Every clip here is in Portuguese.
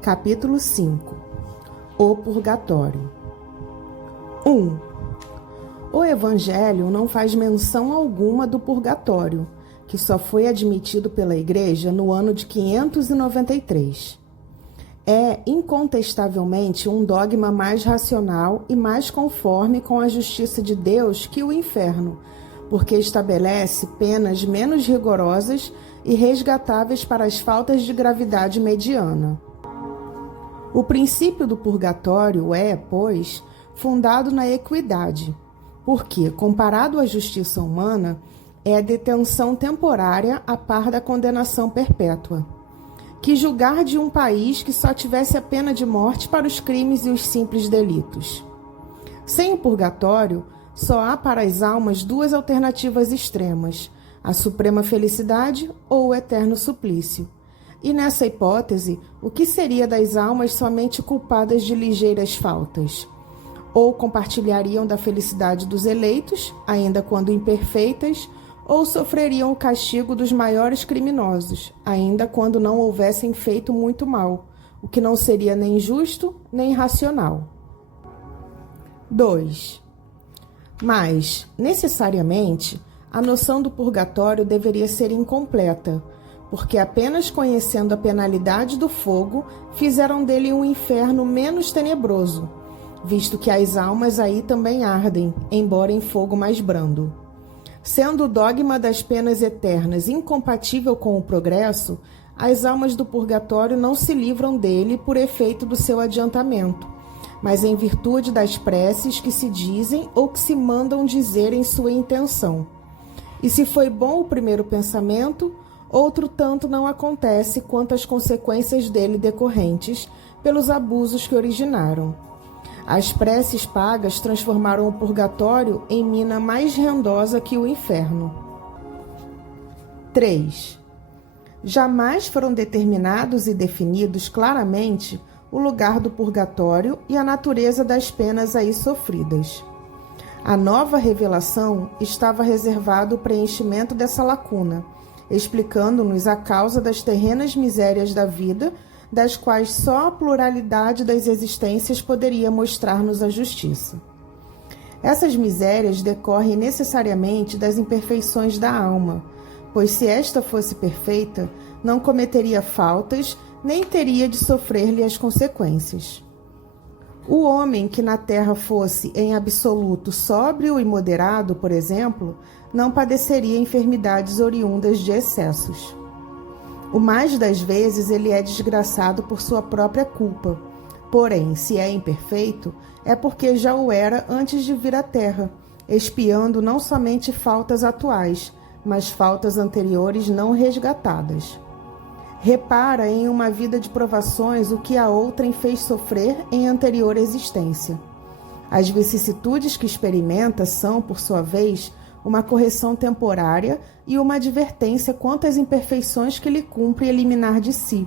Capítulo 5. O Purgatório. 1. O Evangelho não faz menção alguma do purgatório, que só foi admitido pela Igreja no ano de 593. É, incontestavelmente, um dogma mais racional e mais conforme com a justiça de Deus que o inferno, porque estabelece penas menos rigorosas e resgatáveis para as faltas de gravidade mediana. O princípio do purgatório é, pois, fundado na equidade, porque, comparado à justiça humana, é a detenção temporária a par da condenação perpétua. Que julgar de um país que só tivesse a pena de morte para os crimes e os simples delitos. Sem o purgatório, só há para as almas duas alternativas extremas, a suprema felicidade ou o eterno suplício. E nessa hipótese, o que seria das almas somente culpadas de ligeiras faltas? Ou compartilhariam da felicidade dos eleitos, ainda quando imperfeitas, ou sofreriam o castigo dos maiores criminosos, ainda quando não houvessem feito muito mal, o que não seria nem justo nem racional. 2. Mas, necessariamente, a noção do purgatório deveria ser incompleta, porque apenas conhecendo a penalidade do fogo, fizeram dele um inferno menos tenebroso, visto que as almas aí também ardem, embora em fogo mais brando. Sendo o dogma das penas eternas incompatível com o progresso, as almas do purgatório não se livram dele por efeito do seu adiantamento, mas em virtude das preces que se dizem ou que se mandam dizer em sua intenção. E se foi bom o primeiro pensamento, outro tanto não acontece quanto às consequências dele decorrentes pelos abusos que originaram. As preces pagas transformaram o purgatório em mina mais rendosa que o inferno. 3. Jamais foram determinados e definidos claramente o lugar do purgatório e a natureza das penas aí sofridas. A nova revelação estava reservada o preenchimento dessa lacuna, explicando-nos a causa das terrenas misérias da vida, das quais só a pluralidade das existências poderia mostrar-nos a justiça. Essas misérias decorrem necessariamente das imperfeições da alma, pois se esta fosse perfeita, não cometeria faltas, nem teria de sofrer-lhe as consequências. O homem que na terra fosse em absoluto sóbrio e moderado, por exemplo, não padeceria enfermidades oriundas de excessos. O mais das vezes ele é desgraçado por sua própria culpa. Porém, se é imperfeito, é porque já o era antes de vir à terra, expiando não somente faltas atuais, mas faltas anteriores não resgatadas. Repara em uma vida de provações o que a outrem fez sofrer em anterior existência. As vicissitudes que experimenta são, por sua vez, uma correção temporária e uma advertência quanto às imperfeições que lhe cumpre eliminar de si,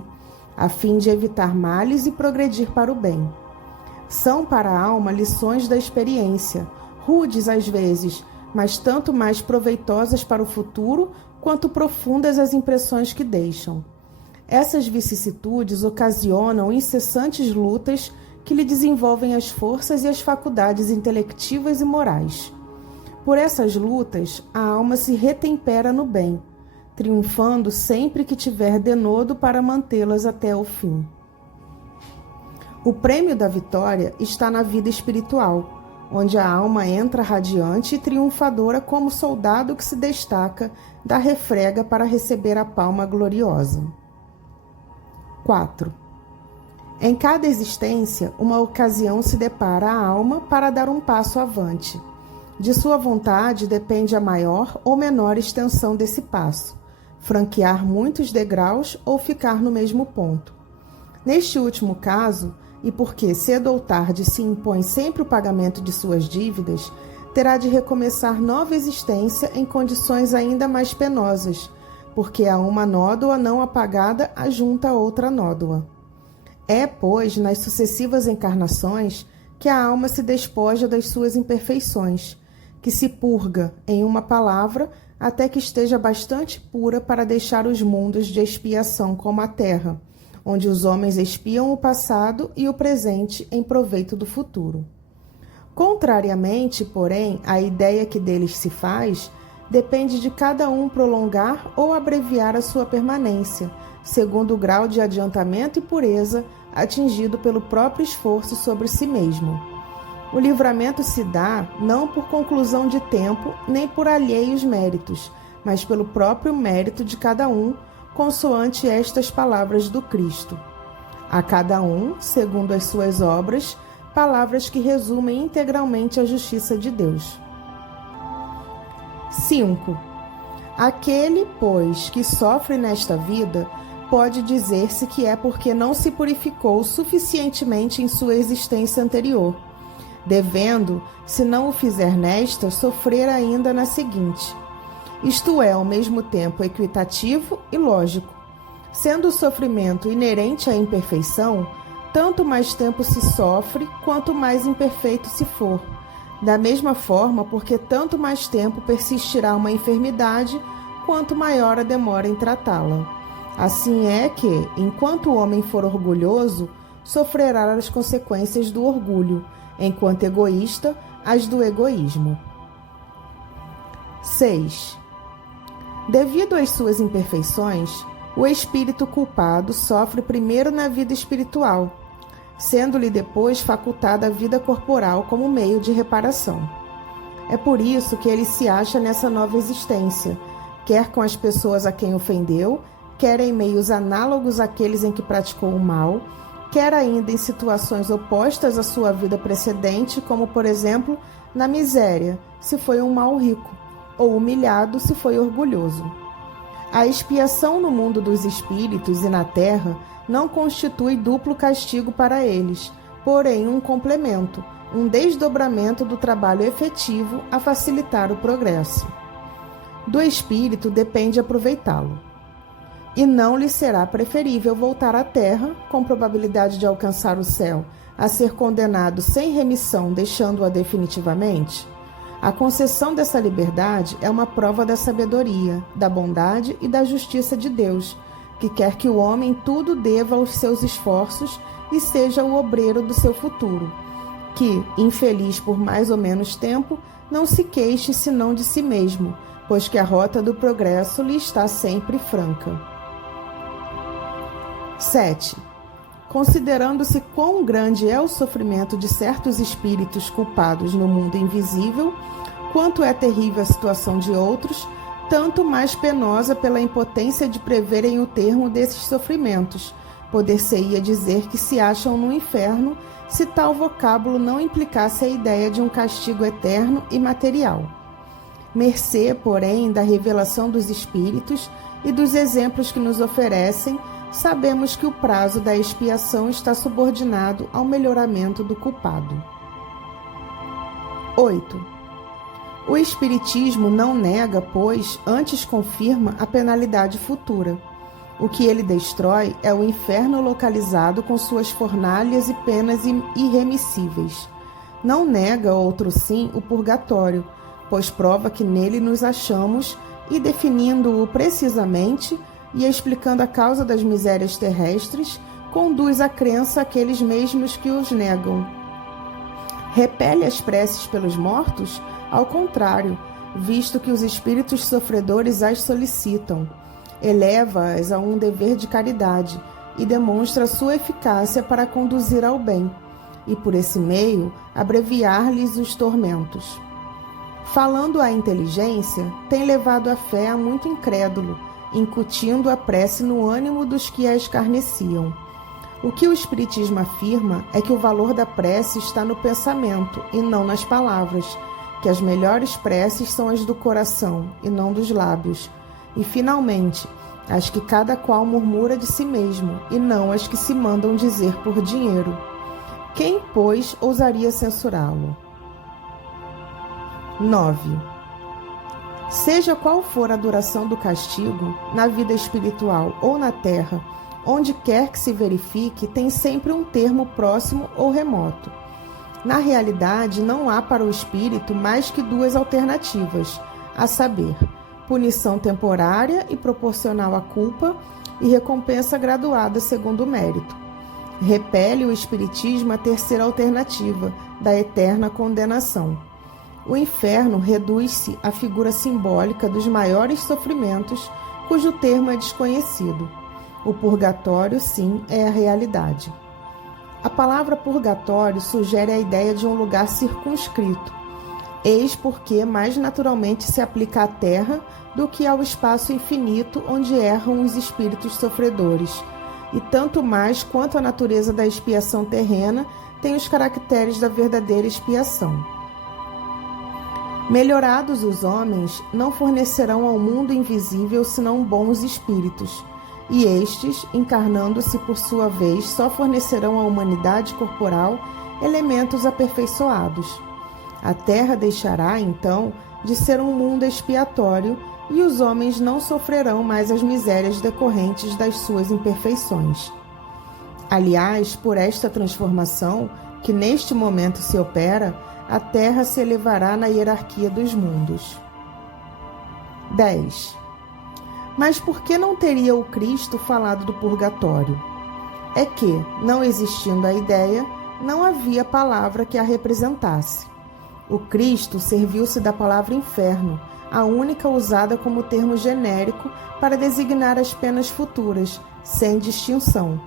a fim de evitar males e progredir para o bem. São para a alma lições da experiência, rudes às vezes, mas tanto mais proveitosas para o futuro quanto profundas as impressões que deixam. Essas vicissitudes ocasionam incessantes lutas que lhe desenvolvem as forças e as faculdades intelectivas e morais. Por essas lutas, a alma se retempera no bem, triunfando sempre que tiver denodo para mantê-las até o fim. O prêmio da vitória está na vida espiritual, onde a alma entra radiante e triunfadora como soldado que se destaca da refrega para receber a palma gloriosa. 4. Em cada existência, uma ocasião se depara à alma para dar um passo avante. De sua vontade depende a maior ou menor extensão desse passo, franquear muitos degraus ou ficar no mesmo ponto. Neste último caso, e porque cedo ou tarde se impõe sempre o pagamento de suas dívidas, terá de recomeçar nova existência em condições ainda mais penosas, porque a uma nódoa não apagada ajunta outra nódoa. É, pois, nas sucessivas encarnações que a alma se despoja das suas imperfeições, que se purga, em uma palavra, até que esteja bastante pura para deixar os mundos de expiação como a terra, onde os homens espiam o passado e o presente em proveito do futuro. Contrariamente, porém, à ideia que deles se faz, depende de cada um prolongar ou abreviar a sua permanência, segundo o grau de adiantamento e pureza atingido pelo próprio esforço sobre si mesmo. O livramento se dá não por conclusão de tempo, nem por alheios méritos, mas pelo próprio mérito de cada um, consoante estas palavras do Cristo. A cada um, segundo as suas obras, palavras que resumem integralmente a justiça de Deus. 5. Aquele, pois, que sofre nesta vida, pode dizer-se que é porque não se purificou suficientemente em sua existência anterior, devendo, se não o fizer nesta, sofrer ainda na seguinte. Isto é, ao mesmo tempo, equitativo e lógico. Sendo o sofrimento inerente à imperfeição, tanto mais tempo se sofre, quanto mais imperfeito se for. Da mesma forma, porque tanto mais tempo persistirá uma enfermidade, quanto maior a demora em tratá-la. Assim é que, enquanto o homem for orgulhoso, sofrerá as consequências do orgulho, enquanto egoísta, as do egoísmo. 6. Devido às suas imperfeições, o espírito culpado sofre primeiro na vida espiritual, sendo-lhe depois facultada a vida corporal como meio de reparação. É por isso que ele se acha nessa nova existência, quer com as pessoas a quem ofendeu, quer em meios análogos àqueles em que praticou o mal, quer ainda em situações opostas à sua vida precedente, como, por exemplo, na miséria, se foi um mau rico, ou humilhado, se foi orgulhoso. A expiação no mundo dos espíritos e na terra não constitui duplo castigo para eles, porém um complemento, um desdobramento do trabalho efetivo a facilitar o progresso. Do espírito depende aproveitá-lo. E não lhe será preferível voltar à terra, com probabilidade de alcançar o céu, a ser condenado sem remissão, deixando-a definitivamente? A concessão dessa liberdade é uma prova da sabedoria, da bondade e da justiça de Deus, que quer que o homem tudo deva aos seus esforços e seja o obreiro do seu futuro, que, infeliz por mais ou menos tempo, não se queixe senão de si mesmo, pois que a rota do progresso lhe está sempre franca. 7. Considerando-se quão grande é o sofrimento de certos espíritos culpados no mundo invisível, quanto é terrível a situação de outros, tanto mais penosa pela impotência de preverem o termo desses sofrimentos, poder-se-ia dizer que se acham no inferno, se tal vocábulo não implicasse a ideia de um castigo eterno e material. Mercê, porém, da revelação dos espíritos e dos exemplos que nos oferecem, sabemos que o prazo da expiação está subordinado ao melhoramento do culpado. 8. O Espiritismo não nega, pois, antes confirma a penalidade futura. O que ele destrói é o inferno localizado com suas fornalhas e penas irremissíveis. Não nega, outro sim, o purgatório, pois prova que nele nos achamos e, definindo-o precisamente e explicando a causa das misérias terrestres, conduz à crença aqueles mesmos que os negam. Repele as preces pelos mortos? Ao contrário, visto que os espíritos sofredores as solicitam, eleva-as a um dever de caridade e demonstra sua eficácia para conduzir ao bem, e por esse meio abreviar-lhes os tormentos. Falando à inteligência, tem levado a fé a muito incrédulo, incutindo a prece no ânimo dos que a escarneciam. O que o Espiritismo afirma é que o valor da prece está no pensamento e não nas palavras, que as melhores preces são as do coração e não dos lábios, e, finalmente, as que cada qual murmura de si mesmo e não as que se mandam dizer por dinheiro. Quem, pois, ousaria censurá-lo? 9. Seja qual for a duração do castigo, na vida espiritual ou na terra, onde quer que se verifique, tem sempre um termo próximo ou remoto. Na realidade, não há para o espírito mais que duas alternativas, a saber, punição temporária e proporcional à culpa, e recompensa graduada segundo o mérito. Repele o Espiritismo a terceira alternativa, da eterna condenação. O inferno reduz-se à figura simbólica dos maiores sofrimentos, cujo termo é desconhecido. O purgatório, sim, é a realidade. A palavra purgatório sugere a ideia de um lugar circunscrito. Eis porque mais naturalmente se aplica à terra do que ao espaço infinito onde erram os espíritos sofredores, e tanto mais quanto a natureza da expiação terrena tem os caracteres da verdadeira expiação. Melhorados os homens, não fornecerão ao mundo invisível senão bons espíritos, e estes, encarnando-se por sua vez, só fornecerão à humanidade corporal elementos aperfeiçoados. A terra deixará, então, de ser um mundo expiatório e os homens não sofrerão mais as misérias decorrentes das suas imperfeições. Aliás, por esta transformação, que neste momento se opera, a terra se elevará na hierarquia dos mundos. 10. Mas por que não teria o Cristo falado do purgatório? É que, não existindo a ideia, não havia palavra que a representasse. O Cristo serviu-se da palavra inferno, a única usada como termo genérico para designar as penas futuras, sem distinção.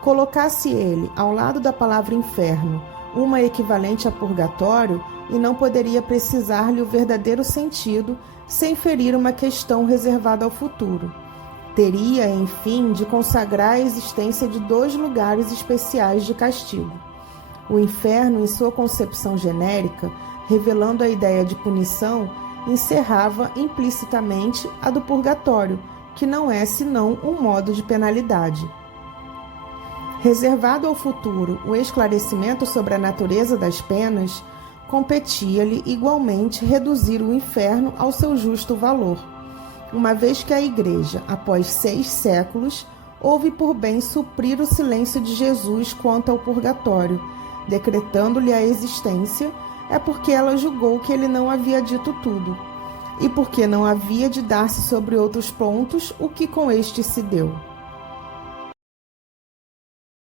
Colocasse ele, ao lado da palavra inferno, uma equivalente a purgatório, e não poderia precisar-lhe o verdadeiro sentido sem ferir uma questão reservada ao futuro. Teria, enfim, de consagrar a existência de 2 lugares especiais de castigo. O inferno, em sua concepção genérica, revelando a ideia de punição, encerrava implicitamente a do purgatório, que não é senão um modo de penalidade. Reservado ao futuro o esclarecimento sobre a natureza das penas, competia-lhe igualmente reduzir o inferno ao seu justo valor, uma vez que a Igreja, após 6 séculos, houve por bem suprir o silêncio de Jesus quanto ao purgatório, decretando-lhe a existência, é porque ela julgou que ele não havia dito tudo, e porque não havia de dar-se sobre outros pontos o que com este se deu.